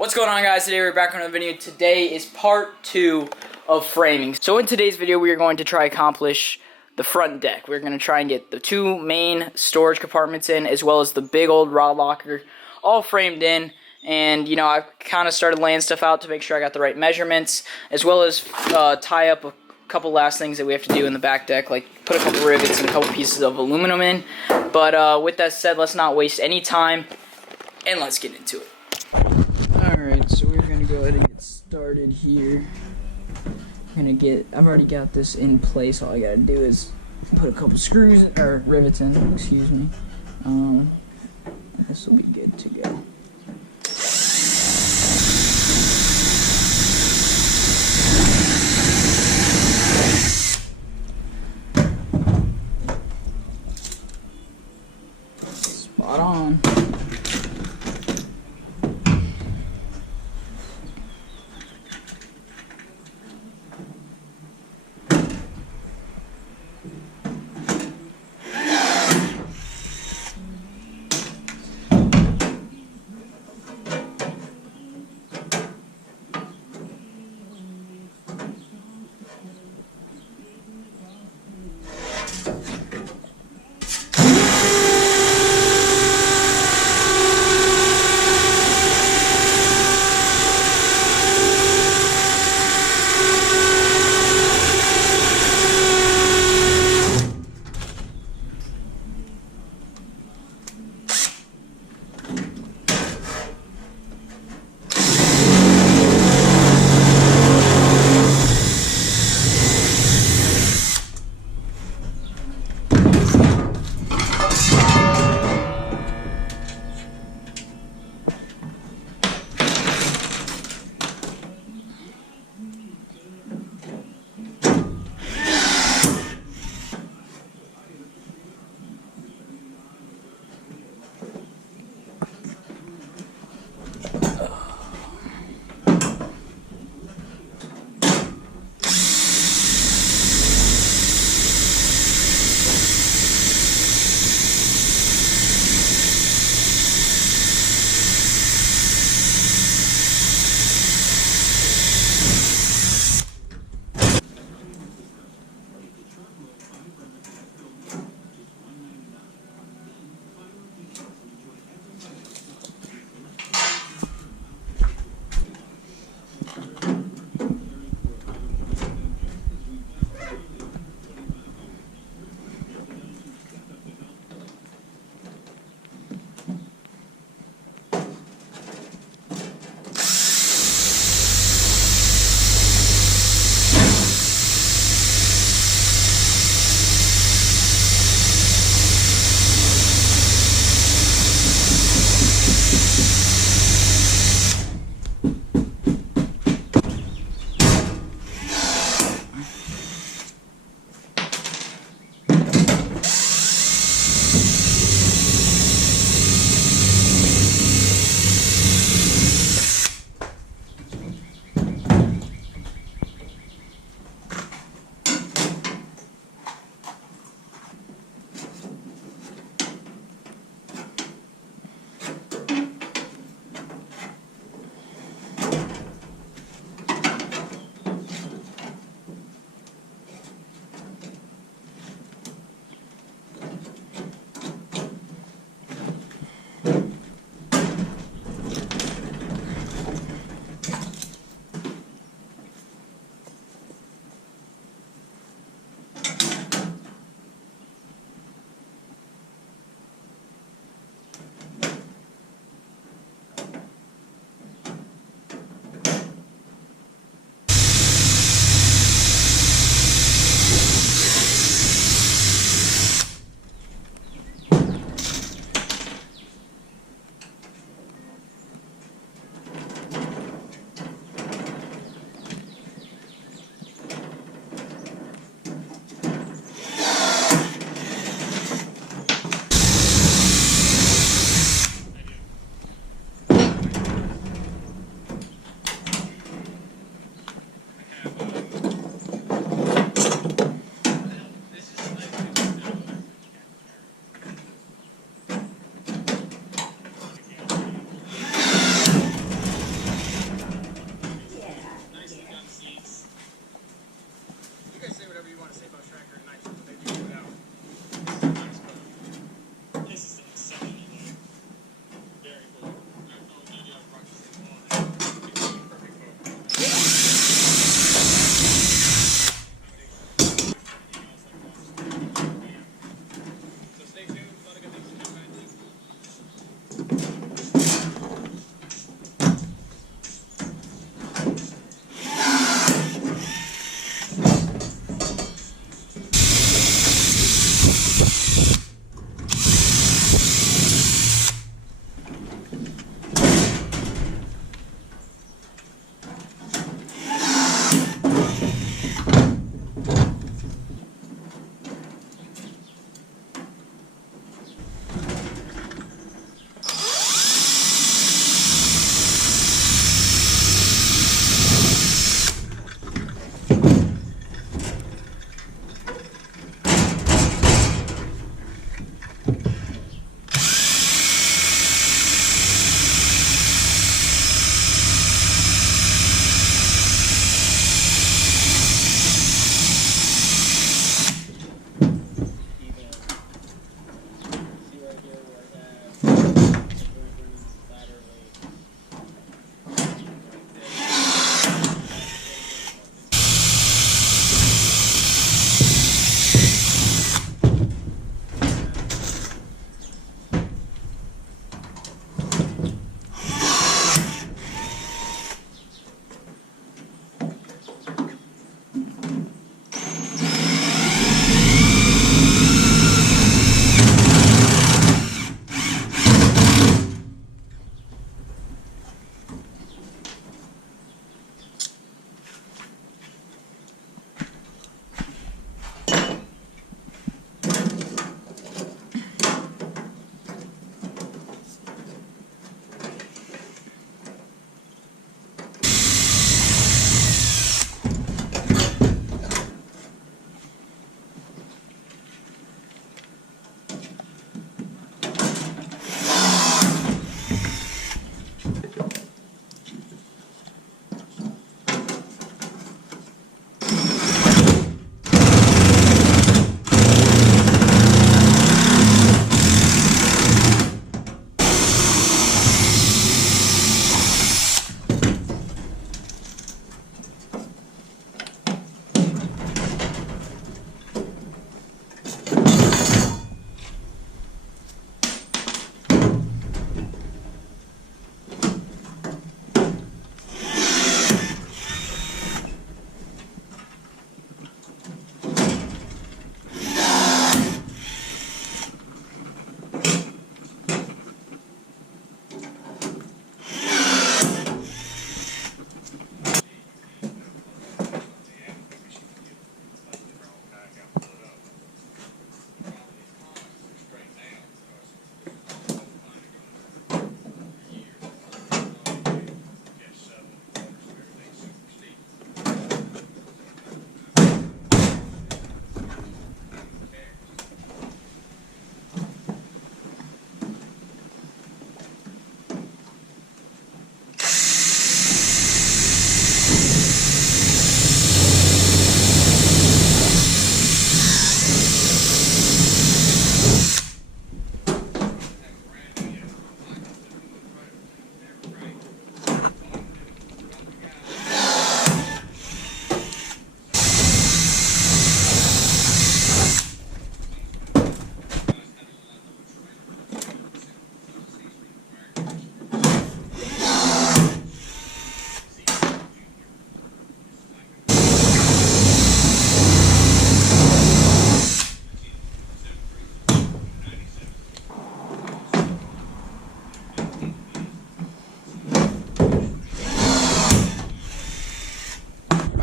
What's going on, guys? Today we're back on a video. Today is part 2 of framing. So in today's video we are going to try accomplish the front deck. We're going to try and get the 2 main storage compartments in, as well as the big old rod locker all framed in. And you know, I kind of started laying stuff out to make sure I got the right measurements, as well as tie up a couple last things that we have to do in the back deck, like put a couple rivets and a couple pieces of aluminum in. But with that said, let's not waste any time and let's get into it. Alright, so we're going to go ahead and get started here. I've already got this in place. All I got to do is put a couple screws, or rivets in, excuse me. This will be good to go. Spot on.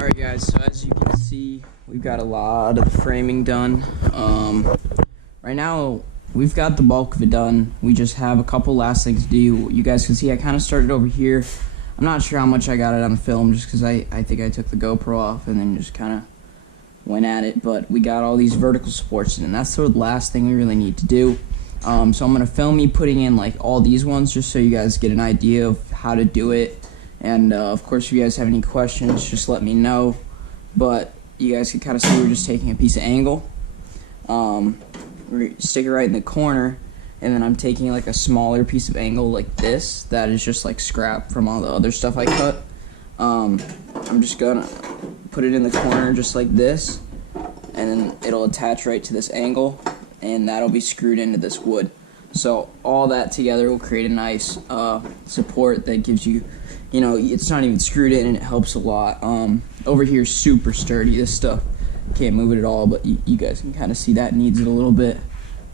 Alright guys, so as you can see, we've got a lot of the framing done. Right now, we've got the bulk of it done. We just have a couple last things to do. You guys can see I kind of started over here. I'm not sure how much I got it on film just because I think I took the GoPro off and then just kind of went at it. But we got all these vertical supports in, and that's sort of the last thing we really need to do. So I'm going to film me putting in like all these ones just so you guys get an idea of how to do it. And of course, if you guys have any questions, just let me know. But you guys can kind of see we're just taking a piece of angle. We stick it right in the corner, and then I'm taking like a smaller piece of angle like this that is just like scrap from all the other stuff I cut. I'm just gonna put it in the corner just like this, and then it'll attach right to this angle, and that'll be screwed into this wood. So all that together will create a nice support that gives you, you know, it's not even screwed in and it helps a lot. Over here is super sturdy. This stuff, can't move it at all, but you guys can kind of see that needs it a little bit.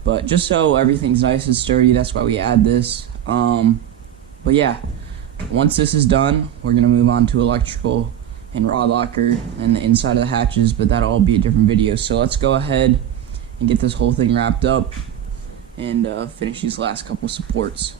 But just so everything's nice and sturdy, that's why we add this. But yeah, once this is done, we're going to move on to electrical and rod locker and the inside of the hatches, but that'll all be a different video. So let's go ahead and get this whole thing wrapped up and finish these last couple supports.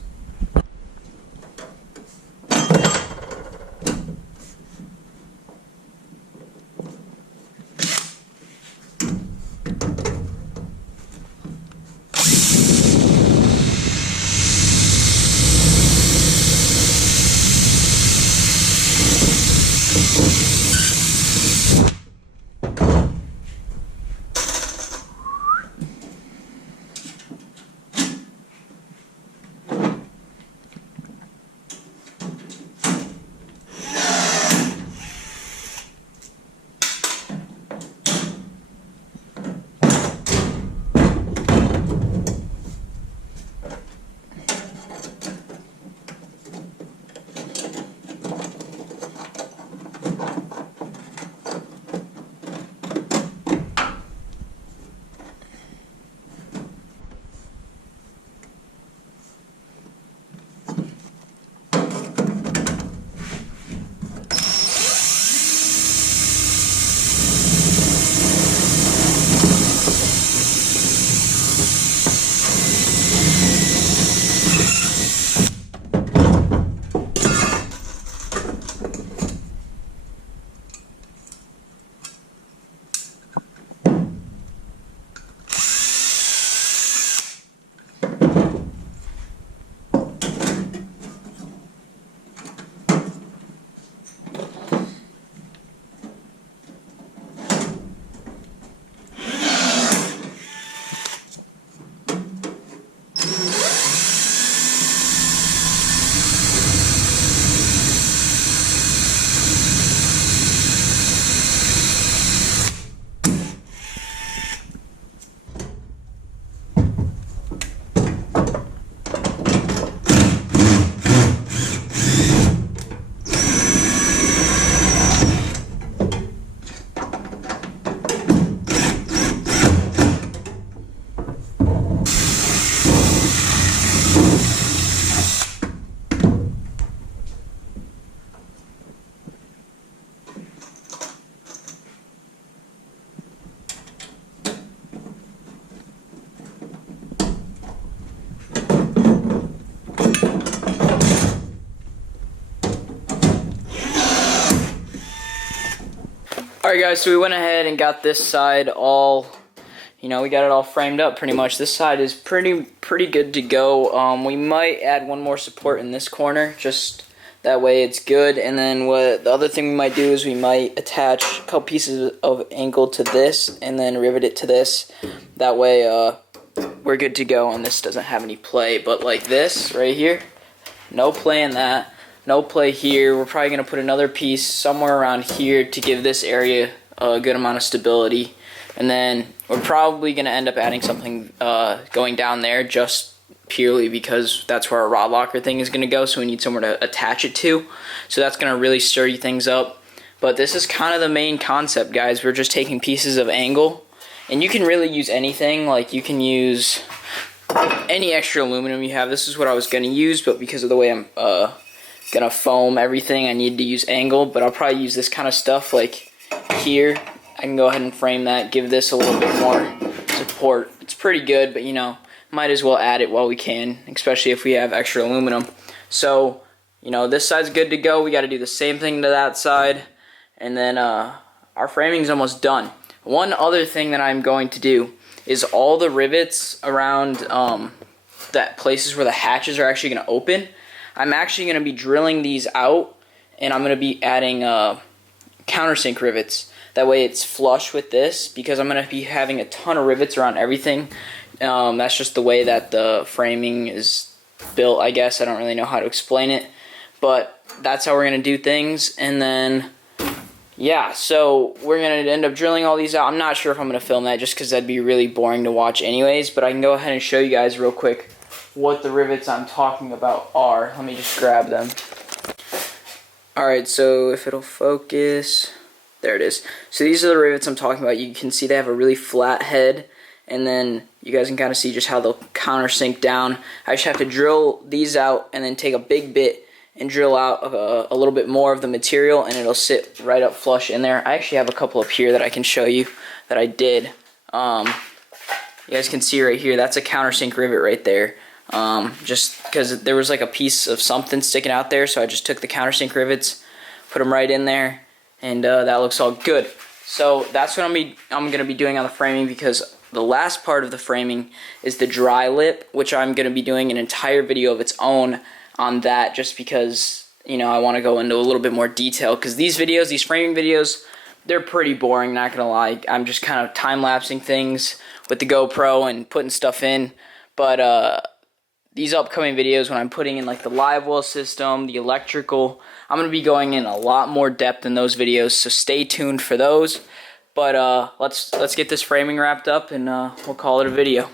Alright guys, so we went ahead and got this side all, you know, we got it all framed up pretty much. This side is pretty good to go. We might add one more support in this corner, just that way it's good. And then what the other thing we might do is we might attach a couple pieces of angle to this and then rivet it to this. That way we're good to go and this doesn't have any play. But like this right here, no play in that. No play here. We're probably going to put another piece somewhere around here to give this area a good amount of stability. And then we're probably going to end up adding something going down there just purely because that's where our rod locker thing is going to go. So we need somewhere to attach it to. So that's going to really sturdy things up. But this is kind of the main concept, guys. We're just taking pieces of angle. And you can really use anything. Like you can use any extra aluminum you have. This is what I was going to use. But because of the way I'm... gonna foam everything, I need to use angle, but I'll probably use this kind of stuff. Like here, I can go ahead and frame that, give this a little bit more support. It's pretty good, but you know, might as well add it while we can, especially if we have extra aluminum. So, you know, this side's good to go. We got to do the same thing to that side, and then our framing's almost done. One other thing that I'm going to do is all the rivets around that places where the hatches are actually going to open. I'm actually going to be drilling these out, and I'm going to be adding countersink rivets. That way it's flush with this, because I'm going to be having a ton of rivets around everything. That's just the way that the framing is built, I guess. I don't really know how to explain it, but that's how we're going to do things. And then, yeah, so we're going to end up drilling all these out. I'm not sure if I'm going to film that just because that'd be really boring to watch anyways, but I can go ahead and show you guys real quick what the rivets I'm talking about are. Let me just grab them. Alright, so if it'll focus, there it is. So these are the rivets I'm talking about. You can see they have a really flat head, and then you guys can kind of see just how they'll countersink down. I just have to drill these out and then take a big bit and drill out a little bit more of the material, and it'll sit right up flush in there. I actually have a couple up here that I can show you that I did. You guys can see right here, that's a countersink rivet right there. Just because there was like a piece of something sticking out there, so I just took the countersink rivets, put them right in there, and that looks all good. So that's what I'm going to be doing on the framing, because the last part of the framing is the dry lip, which I'm going to be doing an entire video of its own on that, just because, you know, I want to go into a little bit more detail, because these videos, these framing videos, they're pretty boring, not going to lie. I'm just kind of time-lapsing things with the GoPro and putting stuff in, but these upcoming videos, when I'm putting in like the live well system, the electrical, I'm going to be going in a lot more depth in those videos, so stay tuned for those. But let's get this framing wrapped up, and we'll call it a video.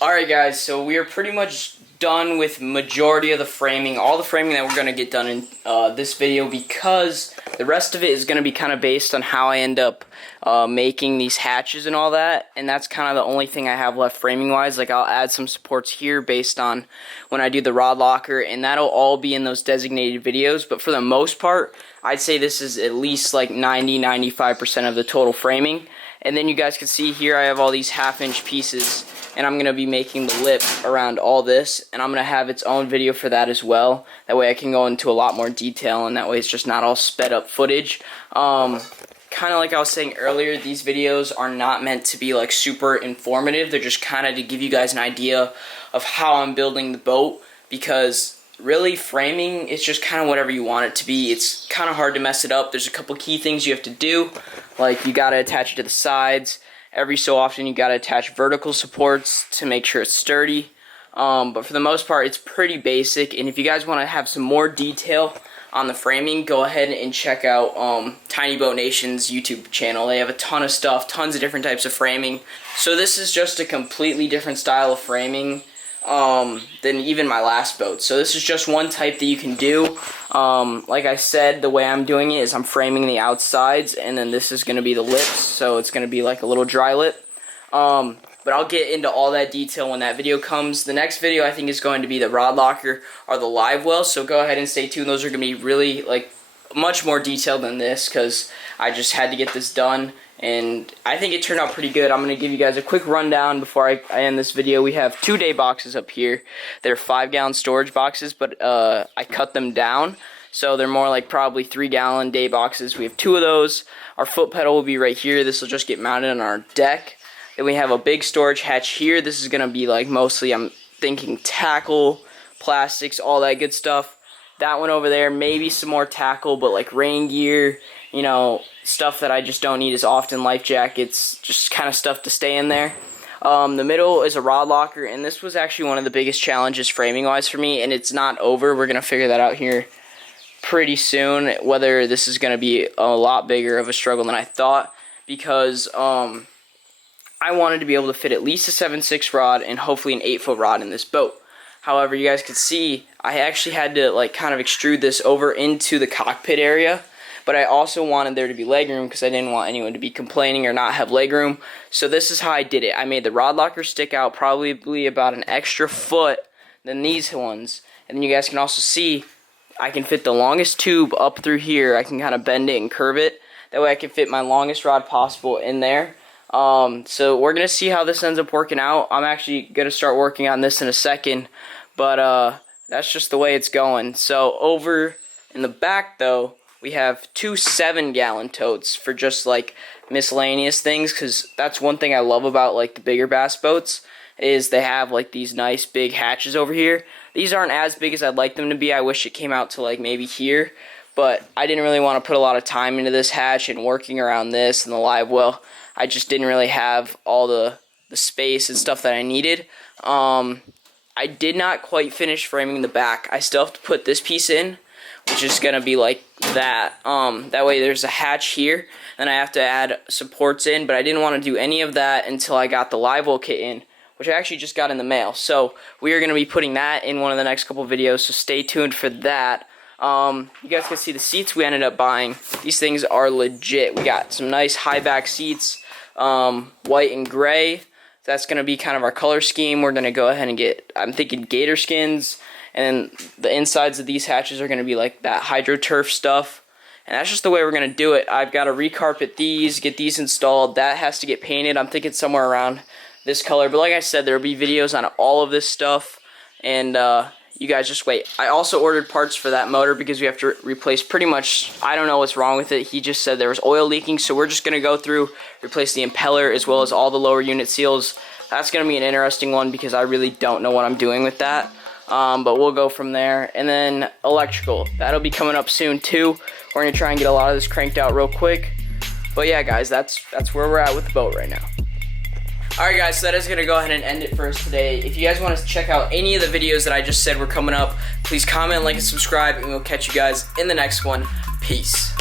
Alright guys, so we are pretty much done with majority of the framing, all the framing that we're going to get done in this video, because the rest of it is going to be kind of based on how I end up making these hatches and all that, and that's kind of the only thing I have left framing wise. Like, I'll add some supports here based on when I do the rod locker, and that'll all be in those designated videos. But for the most part, I'd say this is at least like 90-95% of the total framing. And then you guys can see here I have all these half-inch pieces, and I'm going to be making the lip around all this, and I'm going to have its own video for that as well. That way I can go into a lot more detail, and that way it's just not all sped up footage. Kind of like I was saying earlier, these videos are not meant to be like super informative. They're just kind of to give you guys an idea of how I'm building the boat, because really framing is just kind of whatever you want it to be. It's kind of hard to mess it up. There's a couple key things you have to do, like you got to attach it to the sides, Every so often you gotta attach vertical supports to make sure it's sturdy. But for the most part, it's pretty basic. And if you guys want to have some more detail on the framing, go ahead and check out Tiny Boat Nation's YouTube channel. They have a ton of stuff, tons of different types of framing. So this is just a completely different style of framing than even my last boat. So this is just one type that you can do. Like I said, the way I'm doing it is I'm framing the outsides, and then this is going to be the lips. So it's going to be like a little dry lip. But I'll get into all that detail when that video comes. The next video I think is going to be the rod locker or the live well, so go ahead and stay tuned. Those are going to be really like much more detailed than this because I just had to get this done, and I think it turned out pretty good. I'm going to give you guys a quick rundown before I end this video. We have 2 day boxes up here. They're 5-gallon storage boxes, but I cut them down, so they're more like probably 3-gallon day boxes. We have 2 of those. Our foot pedal will be right here. This will just get mounted on our deck. Then we have a big storage hatch here. This is going to be like mostly, I'm thinking, tackle, plastics, all that good stuff. That one over there, maybe some more tackle, but like rain gear, you know, stuff that I just don't need as often, life jackets, just kind of stuff to stay in there. The middle is a rod locker, and this was actually one of the biggest challenges framing-wise for me, and it's not over. We're going to figure that out here pretty soon, whether this is going to be a lot bigger of a struggle than I thought, because I wanted to be able to fit at least a 7/6 rod and hopefully an 8-foot rod in this boat. However, you guys could see I actually had to like kind of extrude this over into the cockpit area, but I also wanted there to be legroom because I didn't want anyone to be complaining or not have legroom. So this is how I did it. I made the rod locker stick out probably about an extra foot than these ones, and then you guys can also see I can fit the longest tube up through here. I can kind of bend it and curve it. That way I can fit my longest rod possible in there. So we're going to see how this ends up working out. I'm actually going to start working on this in a second, but that's just the way it's going. So over in the back though, we have 2 7-gallon totes for just like miscellaneous things, because that's one thing I love about like the bigger bass boats is they have like these nice big hatches over here. These aren't as big as I'd like them to be. I wish it came out to like maybe here, but I didn't really want to put a lot of time into this hatch and working around this and the live well. I just didn't really have all the space and stuff that I needed. I did not quite finish framing the back. I still have to put this piece in, which is going to be like that. That way there's a hatch here. Then I have to add supports in, but I didn't want to do any of that until I got the live well kit in, which I actually just got in the mail. So we are going to be putting that in one of the next couple videos, so stay tuned for that. You guys can see the seats we ended up buying. These things are legit. We got some nice high back seats. White and gray. That's going to be kind of our color scheme. We're going to go ahead and get, I'm thinking, gator skins, and the insides of these hatches are going to be like that hydroturf stuff, and that's just the way we're going to do it. I've got to recarpet these, get these installed. That has to get painted. I'm thinking somewhere around this color, but like I said, there will be videos on all of this stuff, and you guys just wait. I also ordered parts for that motor because we have to replace pretty much, I don't know what's wrong with it. He just said there was oil leaking, so we're just going to go through, replace the impeller as well as all the lower unit seals. That's going to be an interesting one because I really don't know what I'm doing with that. But we'll go from there. And then electrical. That'll be coming up soon too. We're going to try and get a lot of this cranked out real quick. But yeah, guys, that's where we're at with the boat right now. Alright guys, so that is going to go ahead and end it for us today. If you guys want to check out any of the videos that I just said were coming up, please comment, like, and subscribe, and we'll catch you guys in the next one. Peace.